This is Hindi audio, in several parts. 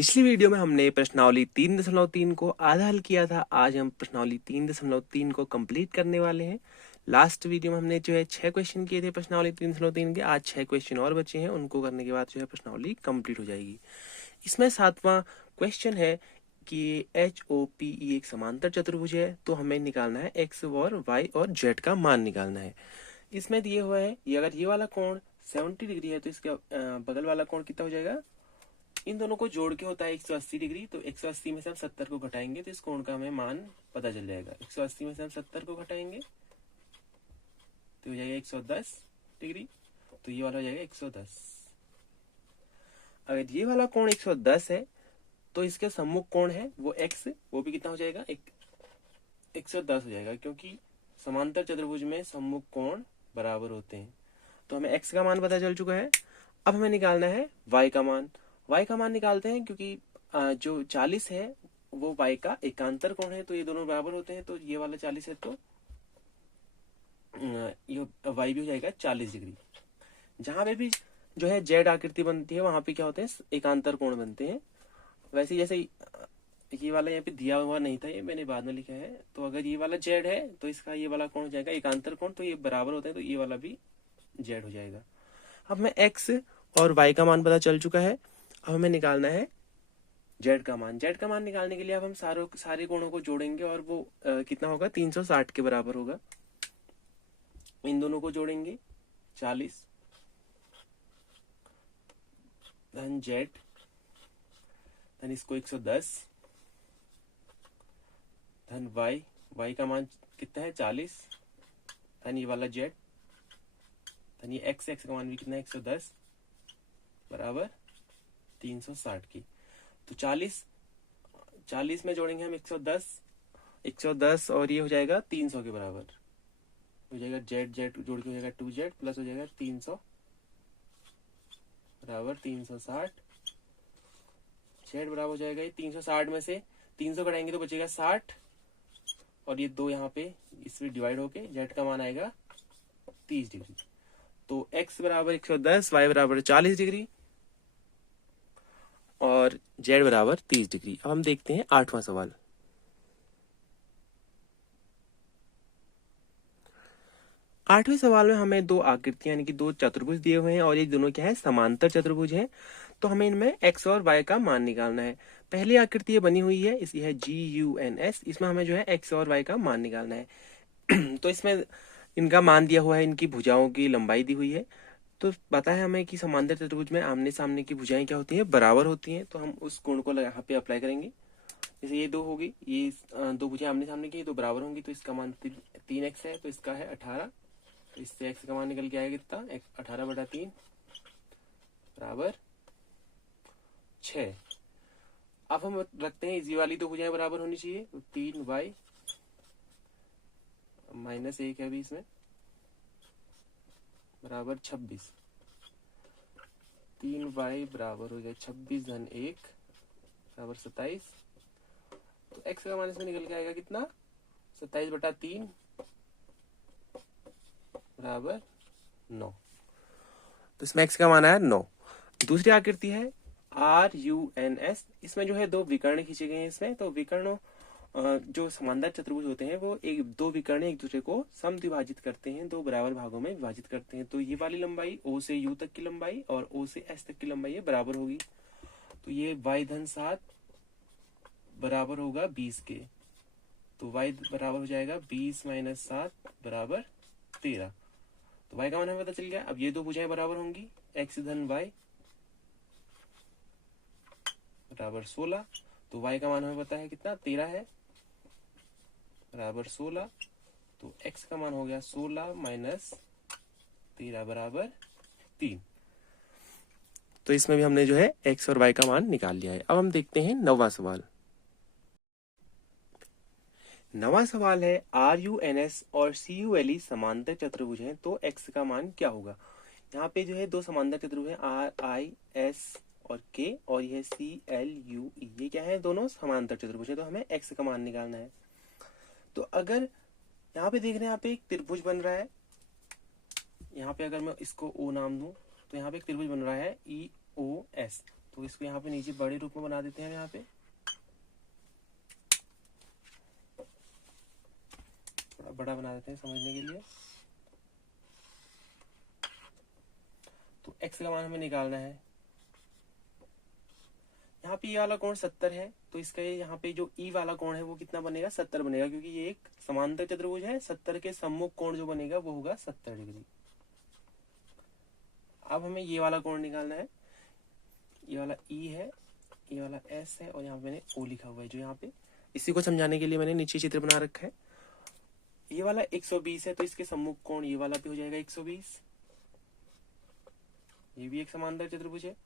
पिछली वीडियो में हमने प्रश्नावली 3.3 को आधा हल किया था। आज हम प्रश्नावली 3.3 को कंप्लीट करने वाले हैं। लास्ट वीडियो में हमने जो है 6 क्वेश्चन किए थे प्रश्नावली 3.3 के। आज 6 क्वेश्चन और बचे हैं, उनको करने के बाद जो है प्रश्नावली कंप्लीट हो जाएगी। इसमें 7वां क्वेश्चन है कि HOPE एक समांतर चतुर्भुज है, तो हमें निकालना है x और y और z का मान निकालना है। इसमें दिए हुआ है ये अगर ये वाला कोण 70 डिग्री है तो इसके बगल वाला कोण कितना हो जाएगा। इन दोनों को जोड़ के होता है 180 डिग्री, तो 180 में से हम 70 को घटाएंगे तो इस कोण का हमें मान पता चल जाएगा। 180 में से हम 70 को घटाएंगे तो हो जाएगा 110 डिग्री, तो ये वाला हो जाएगा 110। अगर ये वाला कोण 110 है तो इसके सम्मुख कोण है वो x, वो भी कितना हो जाएगा 110 हो जाएगा, क्योंकि समांतर चतुर्भुज में सम्मुख कोण बराबर होते हैं। तो हमें x का मान पता चल चुका है। अब हमें निकालना है y का मान। y का मान निकालते हैं क्योंकि जो 40 है वो y का एकांतर कोण है, तो ये दोनों बराबर होते हैं। तो ये वाला 40 है तो ये y भी हो जाएगा 40 डिग्री। जहां पे भी जो है z आकृति बनती है वहां पे क्या होते हैं, एकांतर कोण बनते हैं। वैसे जैसे ये वाला यहाँ पे दिया हुआ नहीं था, ये मैंने बाद में लिखा है। तो अगर ये वाला z है तो इसका ये वाला कोण हो जाएगा एकांतर कोण, तो ये बराबर होते हैं, तो ये वाला भी z हो जाएगा। अब मैं x और y का मान पता चल चुका है। अब हमें निकालना है z का मान। z का मान निकालने के लिए अब हम सारे कोणों को जोड़ेंगे और वो कितना होगा 360 के बराबर होगा। इन दोनों को जोड़ेंगे 40 धन z धन इसको 110 धन y का मान कितना है 40 धन ये वाला z धन ये x का मान भी कितना है 110 बराबर 360 की। तो 40 में जोड़ेंगे हम 110 और ये हो जाएगा 300 के बराबर हो जाएगा। z जोड़ के हो जाएगा 2z प्लस हो जाएगा 300 बराबर 360। z बराबर हो जाएगा ये 360 में से 300 घटाएंगे तो बचेगा 60 और ये 2 यहाँ पे इसमें डिवाइड होके z का मान आएगा 30 डिग्री। तो x बराबर 110, y बराबर 40 डिग्री और z बराबर 30 डिग्री। अब हम देखते हैं 8वां सवाल। 8वें सवाल में हमें दो आकृतियां यानी कि दो चतुर्भुज दिए हुए हैं और ये दोनों क्या है, समांतर चतुर्भुज है। तो हमें इनमें x और y का मान निकालना है। पहली आकृति ये बनी हुई है, इसी है GUNS। इसमें हमें जो है x और y का मान निकालना है। तो इसमें इनका मान दिया हुआ है, इनकी भुजाओं की लंबाई दी हुई है। तो पता है हमें कि समांतर चतुर्भुज में आमने सामने की भुजाएं क्या होती हैं, बराबर होती हैं। तो हम उस गुण को यहाँ पे अप्लाई करेंगे। जैसे ये 2 होगी, ये 2 भुजाएं आमने सामने की तो बराबर होंगी, तो इसका मान 3x है तो इसका है 18। तो इससे x का मान निकल के आएगा कितना, 18/3 बराबर 6। अब हम रखते हैं इसी वाली 2 भुजाएं बराबर होनी चाहिए, तो 3y माइनस 1 है अभी इसमें बराबर 26। 3y बराबर हो गया 26 धन 1 बराबर 27। तो x का मान इसमें निकल के आएगा कितना, 27/3 बराबर 9। तो इसमें x का मान आया 9। दूसरी आकृति है RUNS। इसमें जो है 2 विकर्ण खींचे गए हैं इसमें। तो विकर्णों जो समांतर चतुर्भुज होते हैं वो 2 विकर्ण एक दूसरे को समद्विभाजित करते हैं, 2 बराबर भागों में विभाजित करते हैं। तो ये वाली लंबाई O से U तक की लंबाई और O से S तक की लंबाई ये बराबर होगी। तो ये y धन 7 बराबर होगा 20 के। तो y बराबर हो जाएगा 20 माइनस 7 बराबर 13। तो y का मान हमें पता चल गया। अब ये 2 भुजाएं बराबर होंगी, x धन y बराबर 16। तो y का मान हमें पता है कितना, 13 है बराबर 16। तो x का मान हो गया 16 माइनस 13 बराबर 3। तो इसमें भी हमने जो है x और y का मान निकाल लिया है। अब हम देखते हैं 9वां सवाल। 9वां सवाल है RUNS और CULE समांतर चतुर्भुज हैं, तो x का मान क्या होगा। यहाँ पे जो है 2 समांतर चतुर्भुज हैं RIS और K और यह CLUE, ये क्या है, दोनों समांतर चतुर्भुज है। तो हमें x का मान निकालना है। तो अगर यहाँ पे देख रहे हैं, यहाँ पे एक त्रिभुज बन रहा है। यहाँ पे अगर मैं इसको O नाम दूं तो यहाँ पे एक त्रिभुज बन रहा है EOS। तो इसको यहाँ पे नीचे बड़े रूप में बना देते हैं, यहाँ पे थोड़ा बड़ा बना देते हैं समझने के लिए। तो x का मान हमें निकालना है। यहाँ पे ये वाला कोण 70 है, तो इसका यहाँ पे जो ई वाला कोण है वो कितना बनेगा, 70 बनेगा, क्योंकि ये एक समांतर चतुर्भुज है। 70 के सम्मुख कोण जो बनेगा वो होगा 70 डिग्री। अब हमें ये वाला कोण निकालना है। ये वाला ई है, ये वाला एस है, और यहाँ पे मैंने ओ लिखा हुआ है, जो यहाँ पे इसी को समझाने के लिए मैंने नीचे चित्र बना रखा है। ये वाला 120 है, तो इसके सम्मुख कोण ये वाला भी हो जाएगा 120। ये भी एक समांतर चतुर्भुज है।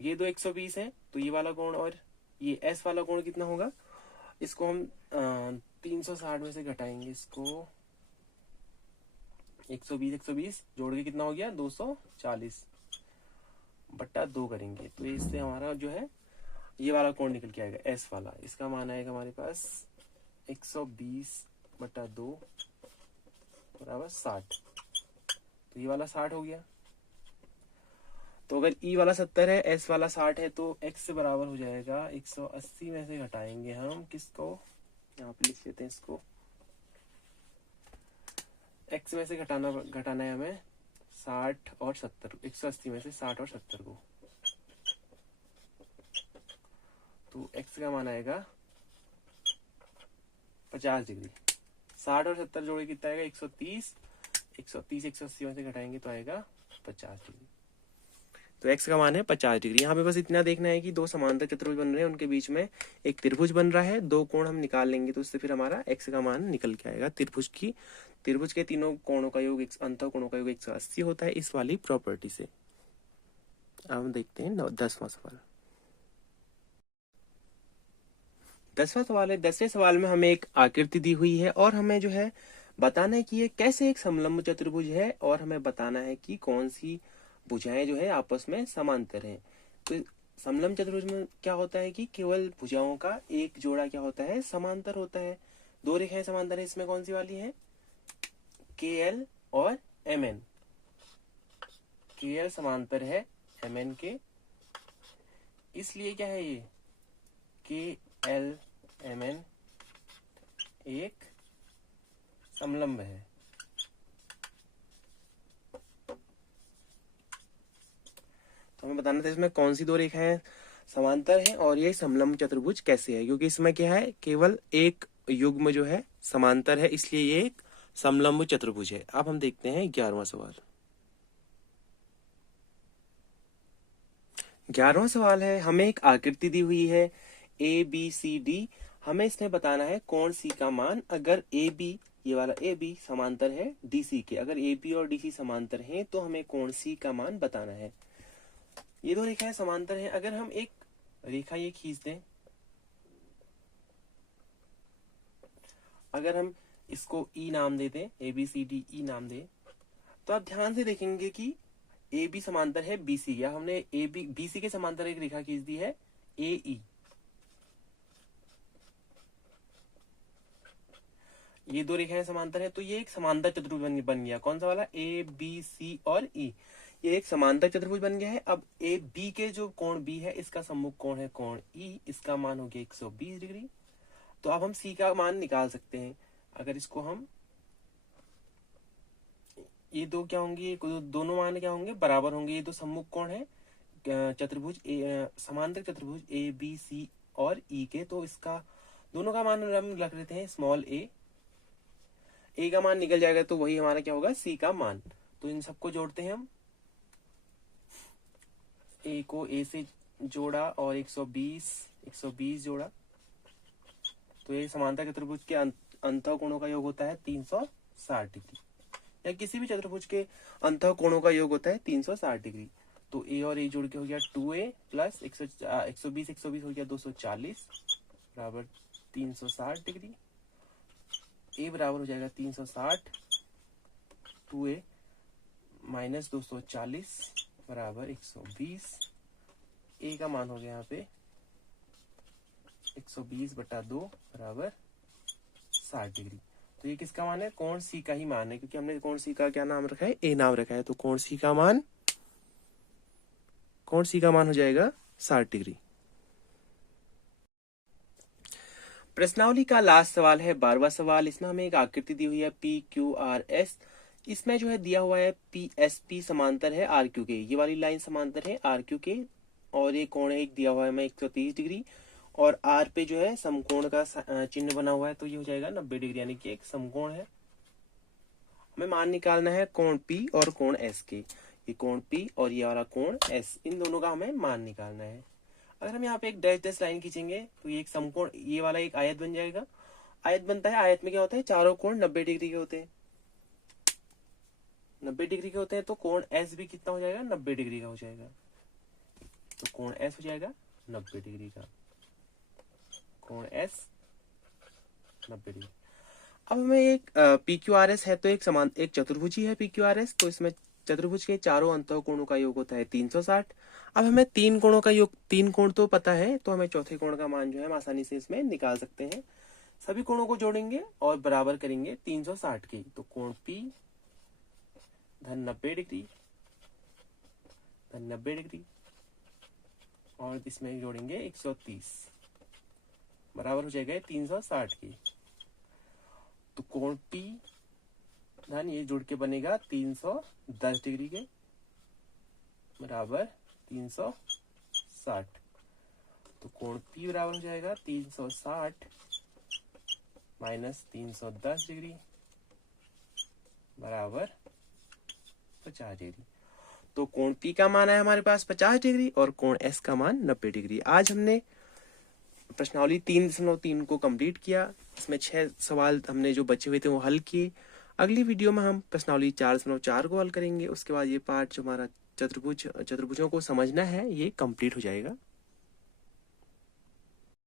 ये दो 120 है, तो ये वाला कोण और ये एस वाला कोण कितना होगा, इसको हम 360 में से घटाएंगे। इसको 120 जोड़ के कितना हो गया, 240 बट्टा 2 करेंगे, तो इससे हमारा जो है ये वाला कोण निकल के आएगा, एस वाला। इसका मान आएगा हमारे पास 120 बट्टा 2 बराबर 60। तो ये वाला 60 हो गया। तो अगर ई वाला 70 है, एस वाला 60 है, तो एक्स से बराबर हो जाएगा 180 में से घटाएंगे हम किसको, यहाँ पे लिख लेते हैं इसको, एक्स में से घटाना है हमें 60 और 70, 180 में से 60 और 70 को। तो एक्स का मान आएगा 50 डिग्री। 60 और 70 जोड़े कितना आएगा, 130, 180 में से घटाएंगे तो आएगा 50 डिग्री। तो x का मान है 50 डिग्री। यहाँ पे बस इतना देखना है कि दो समांतर चतुर्भुज बन रहे हैं, उनके बीच में एक त्रिभुज बन रहा है, दो कोण हम निकाल लेंगे तो उससे फिर हमारा x का मान निकल के आएगा। त्रिभुज के तीनों कोणों का योग, अंतः कोणों का योग 180 होता है, इस वाली प्रॉपर्टी से। अब हम देखते हैं 10वां सवाल। 10वां सवाल है। 10वें सवाल में हमें एक आकृति दी हुई है और हमें जो है बताना है कि ये कैसे एक समलंब चतुर्भुज है, और हमें बताना है कि कौन सी भुजाएं जो है आपस में समांतर हैं। तो समलंब चतुर्भुज में क्या होता है कि केवल भुजाओं का एक जोड़ा क्या होता है, समांतर होता है। दो रेखाएं समांतर है, इसमें कौन सी वाली है, KL और MN। KL समांतर है MN के, इसलिए क्या है ये KL MN एक समलंब है। तो हमें बताना था इसमें कौन सी दो रेखाएं समांतर हैं और ये समलंब चतुर्भुज कैसे है, क्योंकि इसमें क्या है, केवल एक युग्म जो है समांतर है, इसलिए ये एक समलंब चतुर्भुज है। अब हम देखते हैं 11वां सवाल। 11वां सवाल है, हमें एक आकृति दी हुई है ABCD। हमें इसमें बताना है कोण C का मान अगर AB, ये वाला AB समांतर है DC के। अगर AB और DC समांतर हैं तो हमें कोण C का मान बताना है। ये दो रेखाएं समांतर हैं। अगर हम एक रेखा ये खींच दें, अगर हम इसको E नाम दे दें, ABCDE नाम दें, तो आप ध्यान से देखेंगे कि AB समांतर है BC, या हमने BC के समांतर एक रेखा खींच दी है AE। ये दो रेखाएं समांतर है, तो ये एक समांतर चतुर्भुज बन गया। कौन सा वाला, ABC और E, ये एक समांतर चतुर्भुज बन गया है। अब AB के जो कोण B है, इसका सम्मुख कोण है कोण E, इसका मान हो गया 120 डिग्री। तो अब हम C का मान निकाल सकते हैं। अगर इसको हम, ये दो क्या होंगे, दोनों मान क्या होंगे, बराबर होंगे। ये दो सम्मुख कोण है चतुर्भुज समांतर चतुर्भुज ABC और E के, तो इसका दोनों का मान हम रख लेते हैं स्मॉल a का मान निकल जाएगा, तो वही हमारा क्या होगा, C का मान। तो इन सबको जोड़ते हैं हम, A को A से जोड़ा और 120 जोड़ा, तो ये समांतर चतुर्भुज के अंतः कोणों का योग होता है 360 डिग्री, या किसी भी चतुर्भुज के अंतः कोणों का योग होता है 360 डिग्री। तो A और A जोड़ के हो गया 2A प्लस 120 हो गया 240 बराबर 360 डिग्री। A बराबर हो जाएगा 360, 2A माइनस 240 बराबर 120। A का मान हो गया यहाँ पे 120 बटा 2 बराबर 60 डिग्री। तो ये किसका मान है, कोण C का ही मान है, क्योंकि हमने कोण C का क्या नाम रखा है, A नाम रखा है। तो कोण C का मान कोण सी का मान हो जाएगा 60 डिग्री। प्रश्नावली का लास्ट सवाल है 12वां सवाल। इसमें हमें एक आकृति दी हुई है पी क्यू आर एस। इसमें जो है दिया हुआ है पी एस पी समांतर है आर क्यू के, ये वाली लाइन समांतर है आर क्यू के, और ये कोण एक दिया हुआ है हमें 130 डिग्री, और आर पे जो है समकोण का चिन्ह बना हुआ है, तो ये हो जाएगा 90 डिग्री, यानी कि एक समकोण है। हमें मान निकालना है कोण पी और कोण एस के। ये कोण पी और ये वाला कोण एस, इन दोनों का हमें मान निकालना है। अगर हम यहाँ पे एक डैश डैश लाइन खींचेंगे तो ये एक समकोण, ये वाला एक आयत बन जाएगा। आयत बनता है, आयत में क्या होता है, चारों कोण 90 डिग्री के होते हैं, 90 डिग्री के होते हैं, तो कोण एस भी कितना हो जाएगा, 90 डिग्री का हो जाएगा। तो कोण एस हो जाएगा 90 डिग्री का, कोण एस 90 डिग्री। अब हमें एक पी क्यू आर एस है, तो एक चतुर्भुजी है पी क्यू आर एस, तो इसमें चतुर्भुज के चारों अंतःकोणों का योग होता है 360। अब हमें तीन कोणों का योग, तीन कोण तो पता है, तो हमें चौथे कोण का मान जो है हम आसानी से इसमें निकाल सकते हैं। सभी कोणों को जोड़ेंगे और बराबर करेंगे 360 की, तो कोण P धन 90 डिग्री धन 90 डिग्री, और इसमें जोड़ेंगे 130, बराबर हो जाएगा 360 की। तो कोण P धन ये जुड़ के बनेगा 310 डिग्री के, बराबर 360। तो कोण P बराबर हो जाएगा 360 माइनस 310 डिग्री, बराबर 50 डिग्री। तो कोण P का मान है हमारे पास 50 डिग्री और कोण S का मान 90 डिग्री। आज हमने प्रश्नावली 3.3 को कंप्लीट किया। इसमें 6 सवाल हमने जो बचे हुए थे वो हल किए। अगली वीडियो में हम प्रश्नावली 4.4 को हल करेंगे। उसके बाद ये पार्ट जो हमारा चतुर्भुजों को समझना है ये कंप्लीट हो जाएगा।